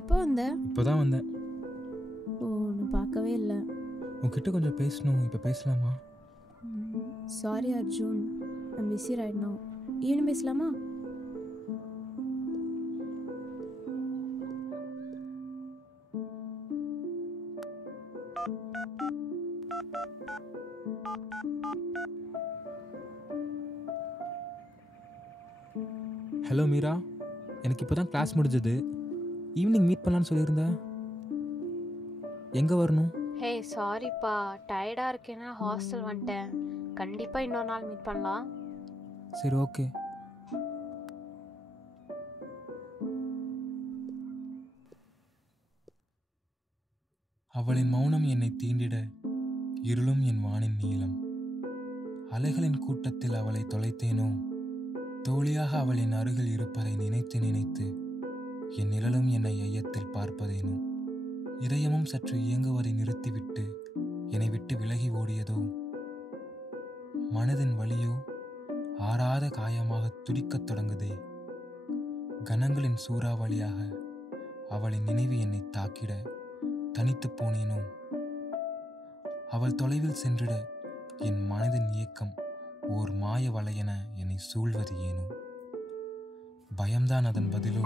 எப்போ வந்த? இப்போ தான் வந்தேன். ஓ, நான் பார்க்கவே இல்லை. உன்கிட்ட கொஞ்சம் பேசணும். இப்போ பேசலாமா? Sorry Arjun, I'm busy right now. Evening பேசலாமா? ஹலோ மீரா, எனக்கு இப்போ தான் கிளாஸ் முடிஞ்சது. ஈவினிங் மீட் பண்ணலான்னு சொல்லியிருந்தேன். எங்கே வரணும்? ஹே சாரிப்பா, டயர்டாக இருக்கேன்னா ஹாஸ்டல் வந்துட்டேன். கண்டிப்பாக இன்னொரு நாள் மீட் பண்ணலாம். சரி, ஓகே. அவளின் மௌனம் என்னை தீண்டிட, இருளும் என் வானின் நீளம். அலைகளின் கூட்டத்தில் அவளை தொலைத்தேனோ, தோழியாக அவளின் அருகில் இருப்பதை நினைத்து நினைத்து என் நிழலும் என்னை ஐயத்தில் பார்ப்பதேனோ. இதயமும் சற்று இயங்குவதை நிறுத்திவிட்டு என்னை விட்டு விலகி ஓடியதோ. மனதின் வலியோ ஆறாத காயமாக துடிக்கத் தொடங்குதே. கணங்களின் சூறாவளியாக அவளின் நினைவு என்னை தாக்கிட தனித்து போனேனோ. அவள் தொலைவில் சென்றிட என் மனதின் இயக்கம் ஓர் மாய வலையென என்னை சூழ்வது ஏனோ. பயம்தான் அதன் பதிலோ.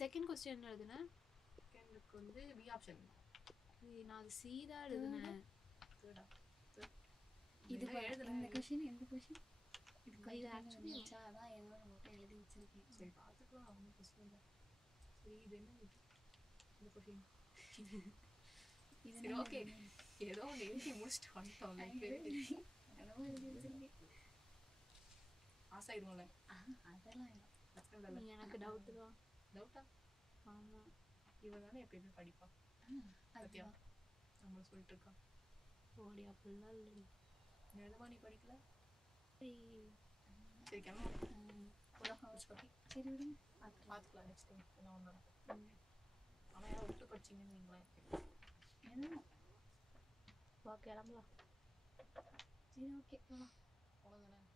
செகண்ட் கொஸ்டின் எழுதுனா வந்து பி ஆப்ஷன். நான் அது சி தான் எழுதுனேன். இது இந்த क्वेश्चन எந்த क्वेश्चन? இது ஆக்சுவலி அதான் ஏதோ நோட் எழுதி வச்சிருக்கேன். சரி பாத்துக்கலாம், ஒன்றும் பிரச்சனை இல்லை. சரி, இது என்ன இந்த கொஸ்டின்? சரி, ஓகே, ஏதோ ஒன்று எழுதி முடிச்சுட்டு வந்துட்டோம். அதெல்லாம் எழுதி வச்சிருக்கேன். பாஸ் ஆயிடுவோம்ல? அதெல்லாம் இல்லை, எனக்கு டவுட்டு தான். டவுட்டா? ஆமாம், இவன் தானே எப்பயுமே படிப்பா. சத்யா நம்மள சொல்லிட்டு இருக்கா. ஓடி அப்படிலாம் இல்லை. நிஜமா நீ படிக்கல? சரி கிளம்பும். சரி விடுங்க, பார்த்துக்கலாம் நெக்ஸ்ட் டைம் என்ன ஒன்று நடக்கும். ஆனால் யாரும் விட்டு படிச்சிங்கன்னு வைங்களேன். எதுவும் வா கிளம்பலாம். சரி, ஓகே, போகலாம். அவ்வளோதானே.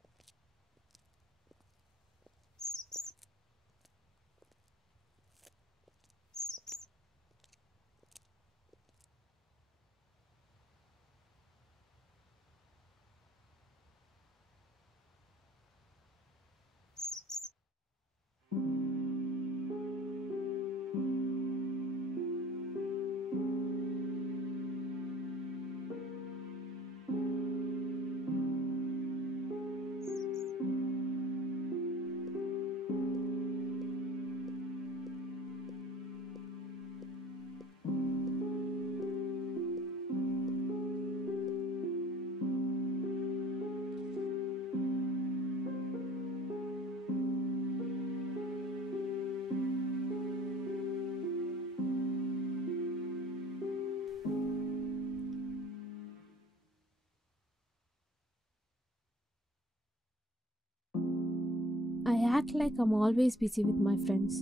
I act like I'm always busy with my friends.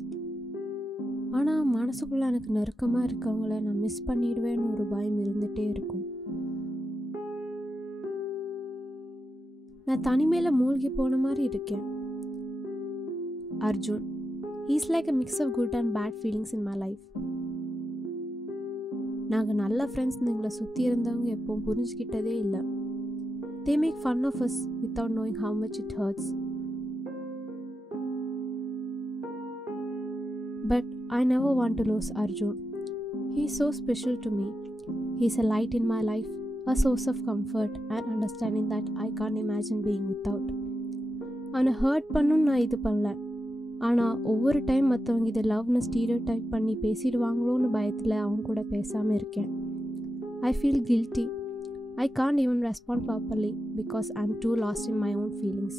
ஆனால் மனசுக்குள்ளே எனக்கு நெருக்கமாக இருக்கவங்கள நான் மிஸ் பண்ணிடுவேன்னு ஒரு பயம் இருந்துகிட்டே இருக்கும். நான் தனிமையில் மூழ்கி போன மாதிரி இருக்கேன். Arjun, he's like a mix of good and bad feelings in my life. நாங்கள் நல்ல ஃப்ரெண்ட்ஸ் எங்களை சுற்றி இருந்தவங்க எப்போவும் புரிஞ்சுக்கிட்டதே இல்லை. They make fun of us without knowing how much it hurts. But I never want to lose Arjun. He is so special to me. He is a light in my life, a source of comfort and understanding that I can't imagine being without. அவனை hurt பண்ணணும்னு நான் இது பண்ணல. ஆனால் ஒவ்வொரு time மற்றவங்க இதை லவ்னு ஸ்டீரியோடைப் பண்ணி பேசிடுவாங்களோன்னு பயத்தில் அவங்க கூட பேசாமல் இருக்கேன். I feel guilty. I can't even respond properly because I'm too lost in my own feelings.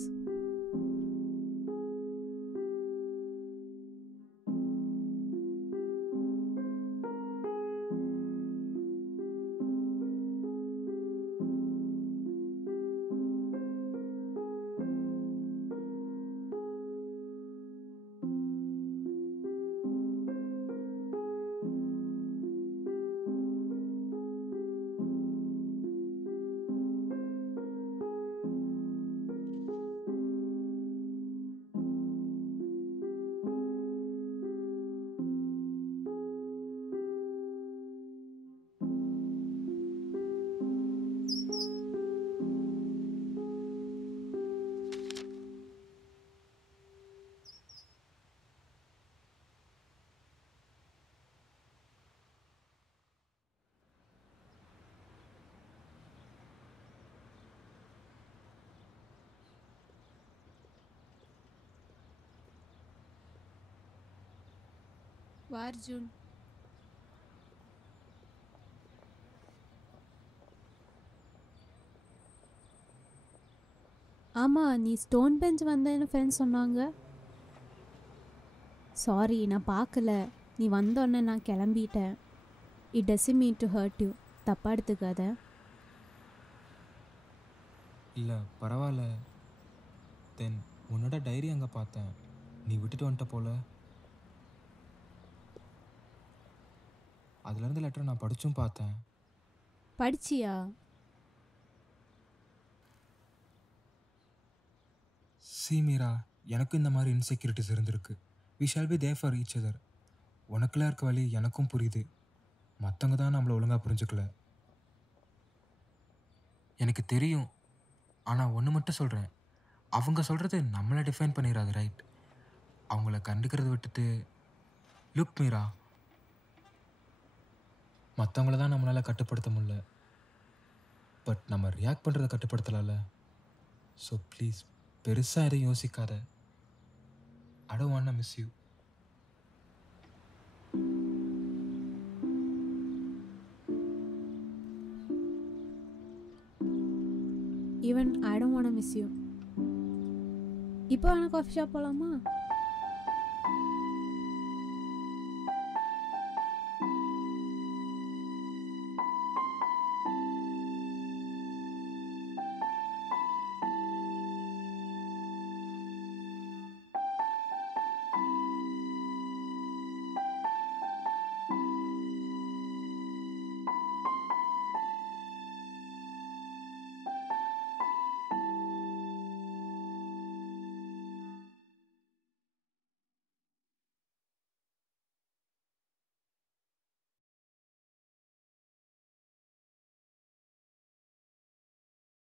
Arjun. ஆமாம், நீ ஸ்டோன் பெஞ்ச் வந்தேன்னு ஃப்ரெண்ட்ஸ் சொன்னாங்க. சாரி, நான் பார்க்கல. நீ வந்தோடனே நான் கிளம்பிட்டேன். It doesn't mean to hurt you. தப்பாக எடுத்துக்காத. இல்லை பரவாயில்ல. தென் உன்னோட டைரி அங்கே பார்த்தேன். நீ விட்டுட்டு வந்துட்ட போல. அதுலேருந்து லெட்டர் நான் படிச்சும் பார்த்தேன். படிச்சியா? சி மீரா, எனக்கும் இந்த மாதிரி இன்செக்யூரிட்டிஸ் இருந்திருக்கு. We shall be there for each other. உனக்குலாம் இருக்க வழி எனக்கும் புரியுது. மற்றவங்க தான் நம்மளை ஒழுங்காக புரிஞ்சுக்கல. எனக்கு தெரியும். ஆனால் ஒன்று மட்டும் சொல்கிறேன், அவங்க சொல்கிறது நம்மளை டிஃபைன் பண்ணிடாது, ரைட்? அவங்கள கண்டுக்கிறத விட்டுட்டு லுக் மீரா, மற்றவங்கள தான் நம்மளால் கட்டுப்படுத்த முடியல, பட் நம்ம ரியாக்ட் பண்ணுறதை கட்டுப்படுத்தலாம்ல. ஸோ ப்ளீஸ் பெருசாக எதையும் யோசிக்காத. I don't wanna miss you. Even I don't want to miss you. இப்போ வேணா காஃபி ஷாப் போகலாமா?